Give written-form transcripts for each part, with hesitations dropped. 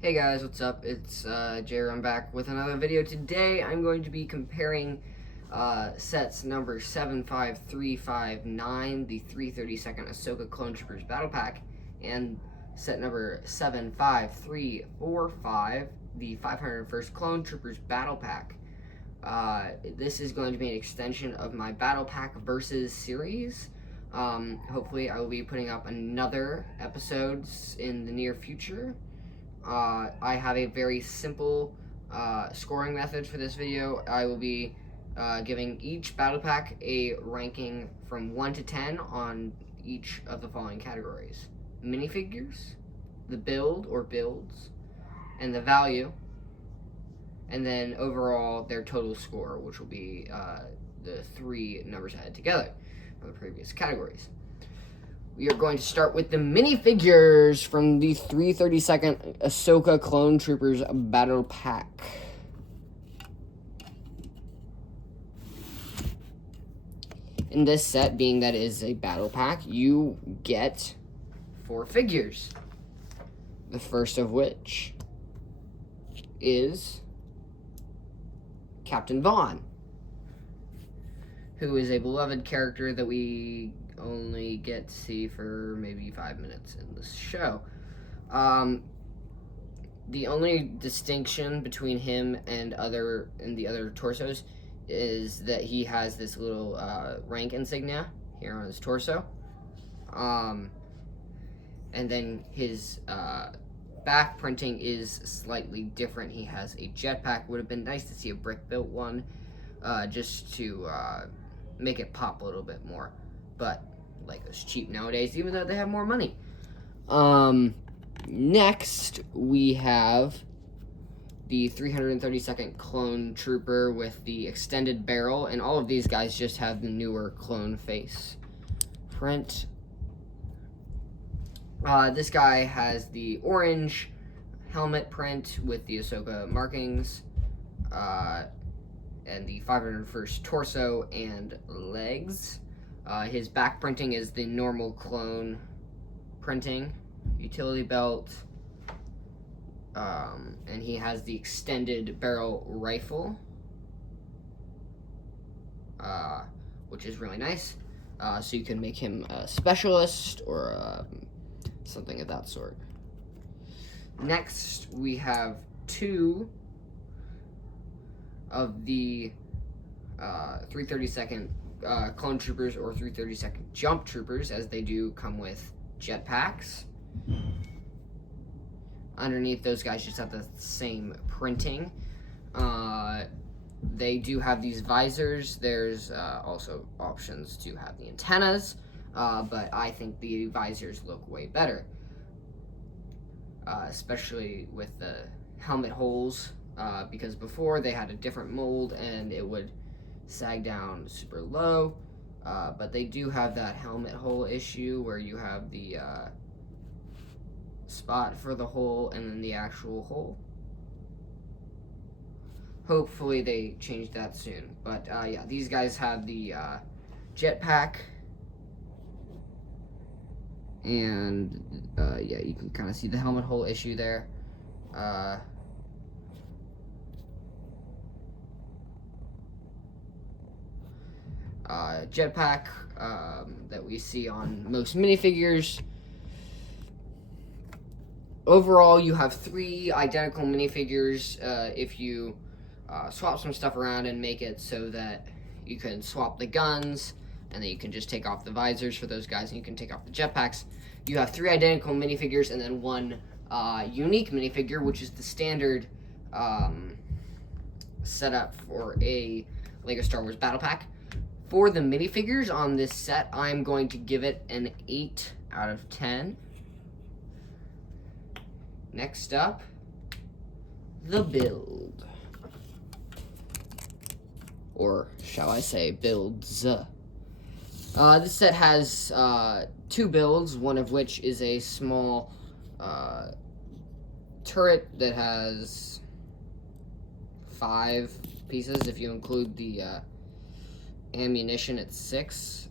Hey guys, what's up? It's Jared. I'm back with another video. Today I'm going to be comparing sets number 75359, the 332nd Ahsoka Clone Troopers Battle Pack, and set number 75345, the 501st Clone Troopers Battle Pack. This is going to be an extension of my Battle Pack Versus series. Hopefully I will be putting up another episodes in the near future. I have a very simple scoring method for this video. I will be giving each battle pack a ranking from 1 to 10 on each of the following categories: minifigures, the build or builds, and the value, and then overall their total score, which will be the three numbers I had together for the previous categories. We are going to start with the minifigures from the 332nd Ahsoka Clone Troopers Battle Pack. In this set, being that it is a battle pack, you get 4 figures. The first of which is Captain Vaughn, who is a beloved character that we only get to see for maybe 5 minutes in this show. The only distinction between him and the other torsos is that he has this little rank insignia here on his torso. And then his back printing is slightly different. He has a jetpack. Would have been nice to see a brick built one, just to make it pop a little bit more. But Lego's cheap nowadays, even though they have more money. Next, we have the 332nd Clone Trooper with the extended barrel, and all of these guys just have the newer clone face print. This guy has the orange helmet print with the Ahsoka markings, and the 501st torso and legs. His back printing is the normal clone printing, utility belt, and he has the extended barrel rifle, which is really nice. So you can make him a specialist or something of that sort. Next, we have 2 of the 332nd Clone Troopers or 332nd Jump Troopers, as they do come with jetpacks. Underneath, those guys just have the same printing. They do have these visors. There's also options to have the antennas, but I think the visors look way better, especially with the helmet holes, because before they had a different mold and it would sag down super low, but they do have that helmet hole issue where you have the spot for the hole and then the actual hole. Hopefully they change that soon, but yeah, these guys have the jetpack, and yeah, you can kind of see the helmet hole issue there. Jetpack that we see on most minifigures. Overall, you have 3 identical minifigures. If you swap some stuff around and make it so that you can swap the guns, and then you can just take off the visors for those guys, and you can take off the jetpacks. You have 3 identical minifigures, and then 1 unique minifigure, which is the standard setup for a LEGO Star Wars Battle Pack. For the minifigures on this set, I'm going to give it an 8 out of 10. Next up, the build. Or shall I say builds. This set has 2 builds, one of which is a small turret that has 5 pieces. If you include the ammunition, it's 6.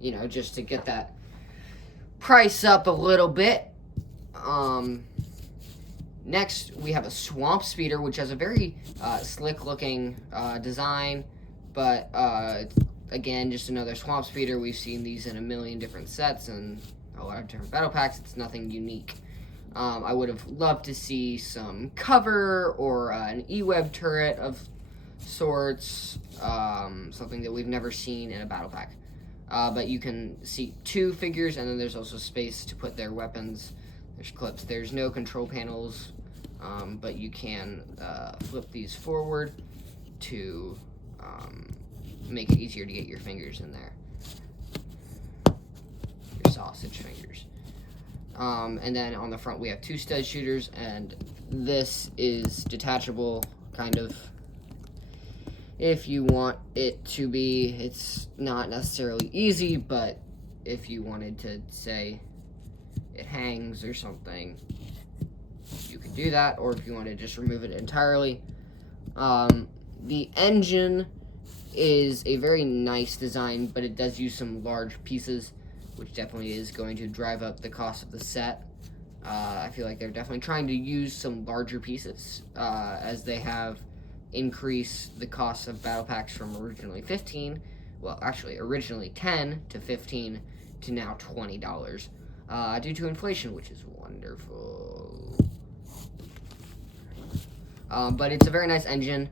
You know, just to get that price up a little bit. Next, we have a Swamp Speeder, which has a very slick-looking design, but again, just another Swamp Speeder. We've seen these in a million different sets and a lot of different battle packs. It's nothing unique. I would have loved to see some cover or an E-Web turret of sorts, something that we've never seen in a battle pack. But you can see 2 figures, and then there's also space to put their weapons. There's clips. There's no control panels, but you can flip these forward to make it easier to get your fingers in there. Your sausage fingers. And then on the front we have 2 stud shooters, and this is detachable, kind of, if you want it to be. It's not necessarily easy, but if you wanted to say it hangs or something, you could do that, or if you want to just remove it entirely. The engine is a very nice design, but it does use some large pieces, which definitely is going to drive up the cost of the set. I feel like they're definitely trying to use some larger pieces, as they have increased the cost of battle packs from originally originally 10 to 15 to now $20, due to inflation, which is wonderful. But it's a very nice engine.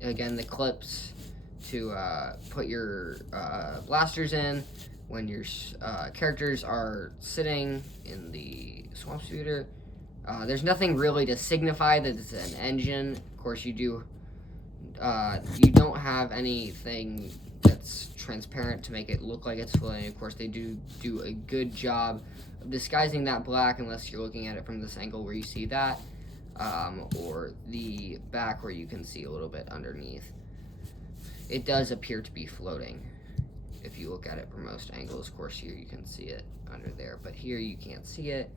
Again, the clips to put your blasters in when your characters are sitting in the Swamp Speeder. There's nothing really to signify that it's an engine. Of course, you don't have anything that's transparent to make it look like it's floating. Of course, they do a good job of disguising that black, unless you're looking at it from this angle where you see that, or the back where you can see a little bit underneath. It does appear to be floating if you look at it from most angles. Of course, here you can see it under there, but here you can't see it,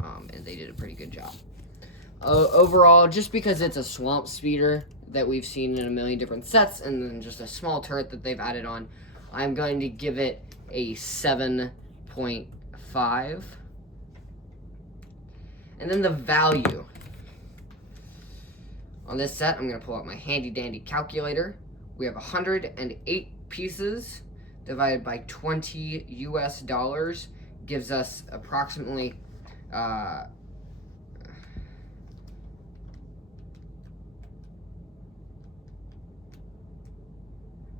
and they did a pretty good job. Overall, just because it's a Swamp Speeder that we've seen in a million different sets, and then just a small turret that they've added on, I'm going to give it a 7.5. And then the value. On this set, I'm going to pull out my handy-dandy calculator. We have 108 pieces divided by $20 US, gives us approximately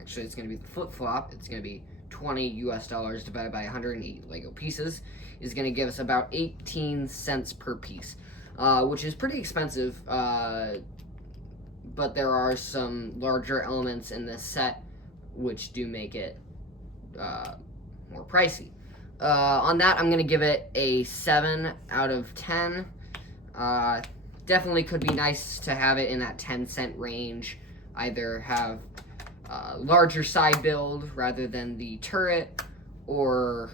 actually, it's going to be the flip-flop. It's going to be $20 US divided by 108 Lego pieces is going to give us about 18 cents per piece, which is pretty expensive, but there are some larger elements in this set which do make it more pricey. On that, I'm going to give it a 7 out of 10. Definitely could be nice to have it in that 10-cent range. Either have larger side build rather than the turret, or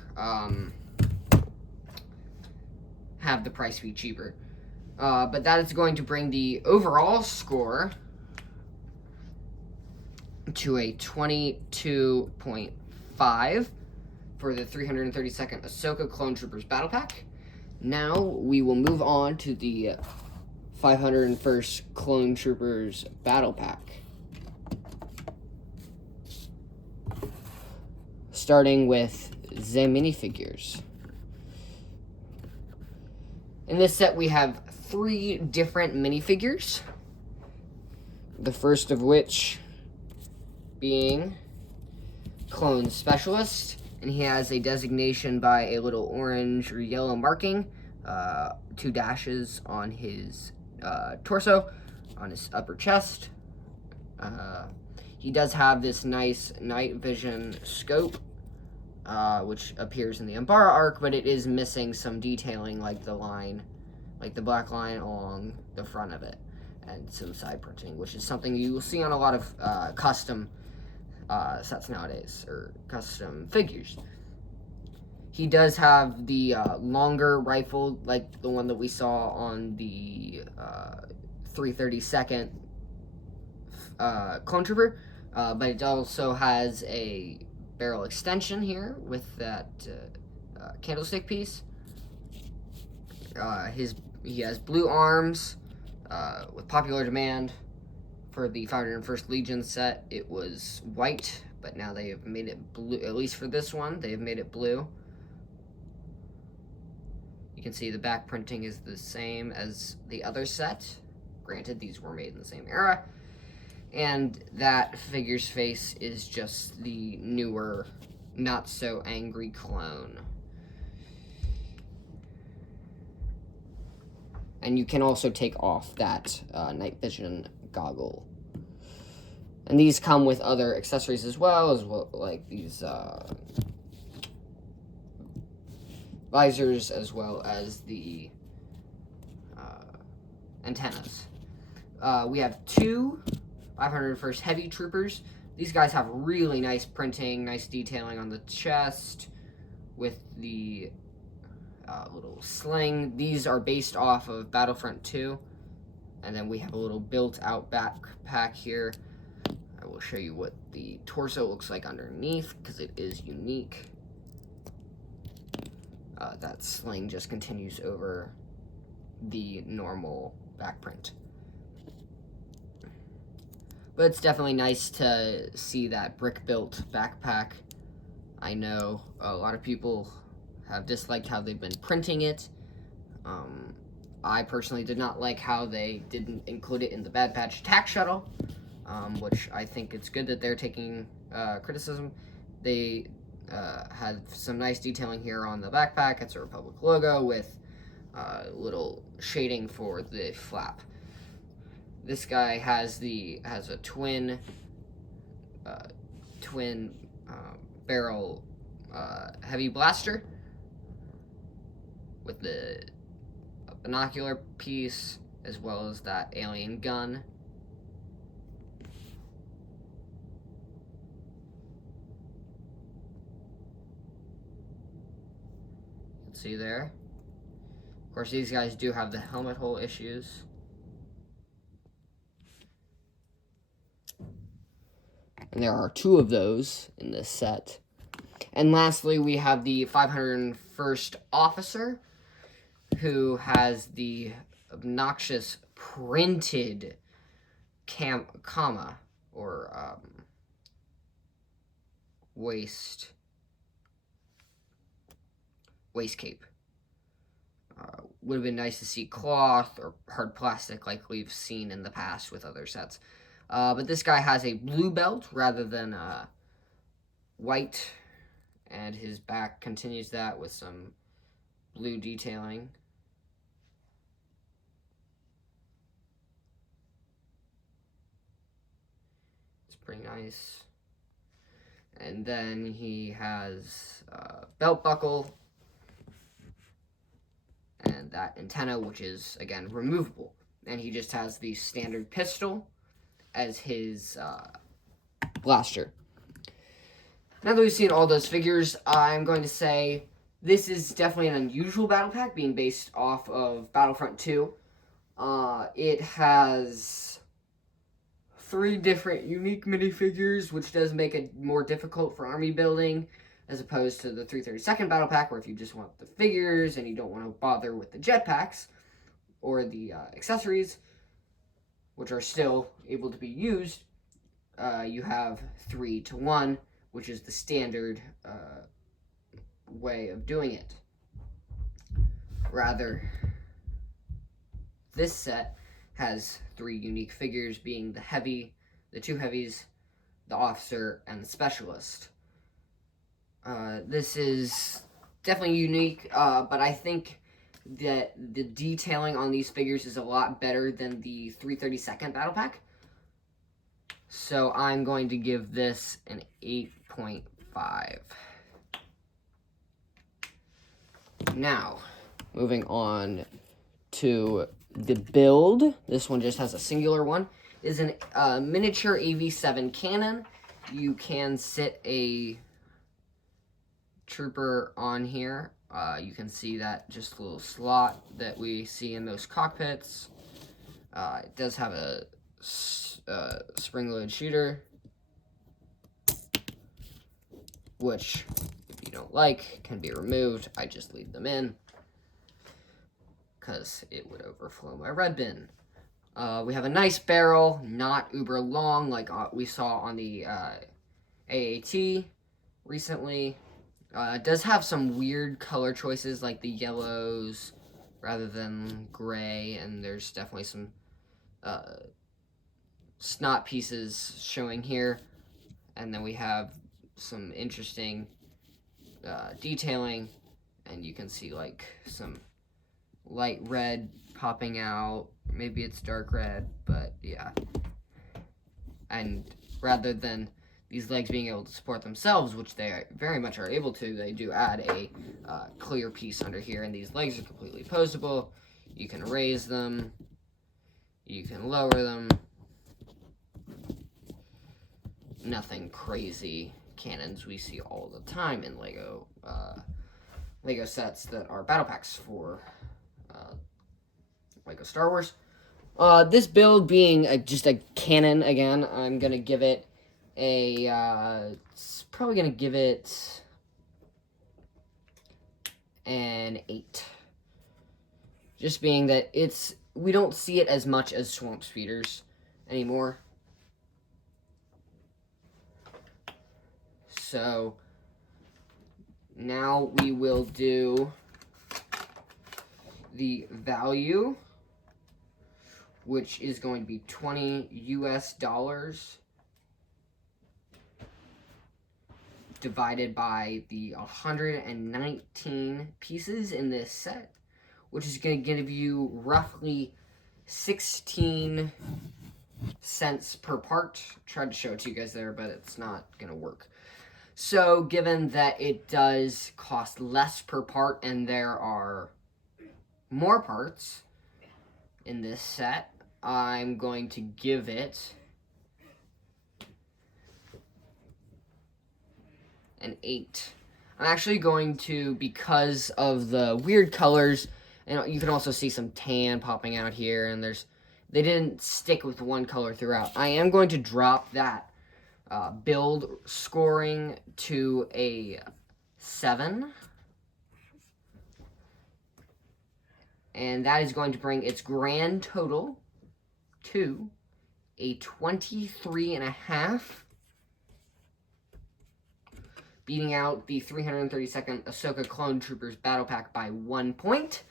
have the price be cheaper. But that is going to bring the overall score to a 22.5 for the 332nd Ahsoka Clone Troopers Battle Pack. Now we will move on to the 501st Clone Troopers Battle Pack. Starting with the minifigures. In this set, we have 3 different minifigures. The first of which being Clone Specialist, and he has a designation by a little orange or yellow marking, 2 dashes on his torso, on his upper chest. He does have this nice night vision scope, which appears in the Umbara arc, but it is missing some detailing, like the line, like the black line along the front of it, and some side printing, which is something you will see on a lot of custom sets nowadays, or custom figures. He does have the longer rifle, like the one that we saw on the 332nd Clone Trooper, but it also has a barrel extension here with that candlestick piece. He has blue arms with popular demand. For the 501st Legion set, it was white, but now they have made it blue. At least for this one, they have made it blue. You can see the back printing is the same as the other set. Granted, these were made in the same era. And that figure's face is just the newer, not so angry clone. And you can also take off that night vision goggle. And these come with other accessories as well, like these visors, as well as the antennas. We have two 501st Heavy Troopers. These guys have really nice printing, nice detailing on the chest with the little sling. These are based off of Battlefront 2. And then we have a little built-out backpack here. I will show you what the torso looks like underneath, because it is unique. That sling just continues over the normal back print. But it's definitely nice to see that brick-built backpack. I know a lot of people have disliked how they've been printing it. I personally did not like how they didn't include it in the Bad Batch attack shuttle, which I think it's good that they're taking criticism. They had some nice detailing here on the backpack. It's a Republic logo with little shading for the flap. This guy has a twin barrel heavy blaster with the binocular piece, as well as that alien gun. You can see there. Of course, these guys do have the helmet hole issues. And there are two of those in this set. And lastly, we have the 501st Officer, who has the obnoxious printed comma, or waist cape. Would have been nice to see cloth or hard plastic like we've seen in the past with other sets. But this guy has a blue belt rather than white, and his back continues that with some blue detailing. It's pretty nice. And then he has a belt buckle and that antenna, which is, again, removable. And he just has the standard pistol as his blaster. Now that we've seen all those figures, I'm going to say this is definitely an unusual battle pack, being based off of Battlefront 2. It has 3 different unique minifigures, which does make it more difficult for army building, as opposed to the 332nd battle pack, where if you just want the figures and you don't want to bother with the jetpacks or the accessories, which are still able to be used, you have 3-to-1, which is the standard way of doing it. Rather, this set has 3 unique figures, being the heavy, the 2 heavies, the officer, and the specialist. This is definitely unique, but I think that the detailing on these figures is a lot better than the 332nd battle pack. So I'm going to give this an 8.5. Now, moving on to the build. This one just has a singular one. Is a miniature AV7 cannon. You can sit a trooper on here. You can see that just little slot that we see in those cockpits. It does have a spring-loaded shooter, which, if you don't like, can be removed. I just leave them in. because it would overflow my red bin. We have a nice barrel, not uber long like we saw on the AAT recently. It does have some weird color choices like the yellows rather than gray, and there's definitely some snot pieces showing here. And then we have some interesting detailing, and you can see like some light red popping out. Maybe it's dark red, but yeah. And rather than these legs being able to support themselves, which they very much are able to, they do add a clear piece under here, and these legs are completely posable. You can raise them, you can lower them. Nothing crazy cannons we see all the time in Lego sets that are battle packs for Lego Star Wars. This build being just a cannon again, I'm gonna give it it's probably gonna give it an 8. Just being that we don't see it as much as Swamp Speeders anymore. So now we will do the value, which is going to be $20 US divided by the 119 pieces in this set, which is going to give you roughly 16 cents per part. Tried to show it to you guys there, but it's not going to work. So given that it does cost less per part and there are more parts in this set, I'm going to give it an 8. I'm actually going to, because of the weird colors, and you can also see some tan popping out here, and they didn't stick with one color throughout. I am going to drop that build scoring to a 7. And that is going to bring its grand total to a 23.5, beating out the 332nd Ahsoka Clone Troopers Battle Pack by 1 point.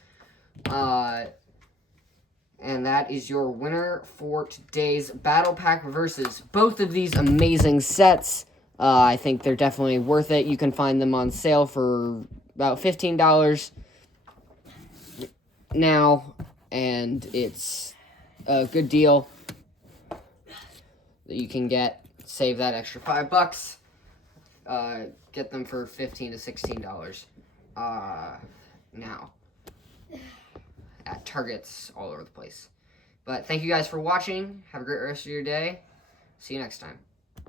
And that is your winner for today's Battle Pack versus both of these amazing sets. I think they're definitely worth it. You can find them on sale for about $15 now, and it's a good deal that you can get. Save that extra $5. Get them for $15 to $16 now at Targets all over the place. But thank you guys for watching. Have a great rest of your day. See you next time.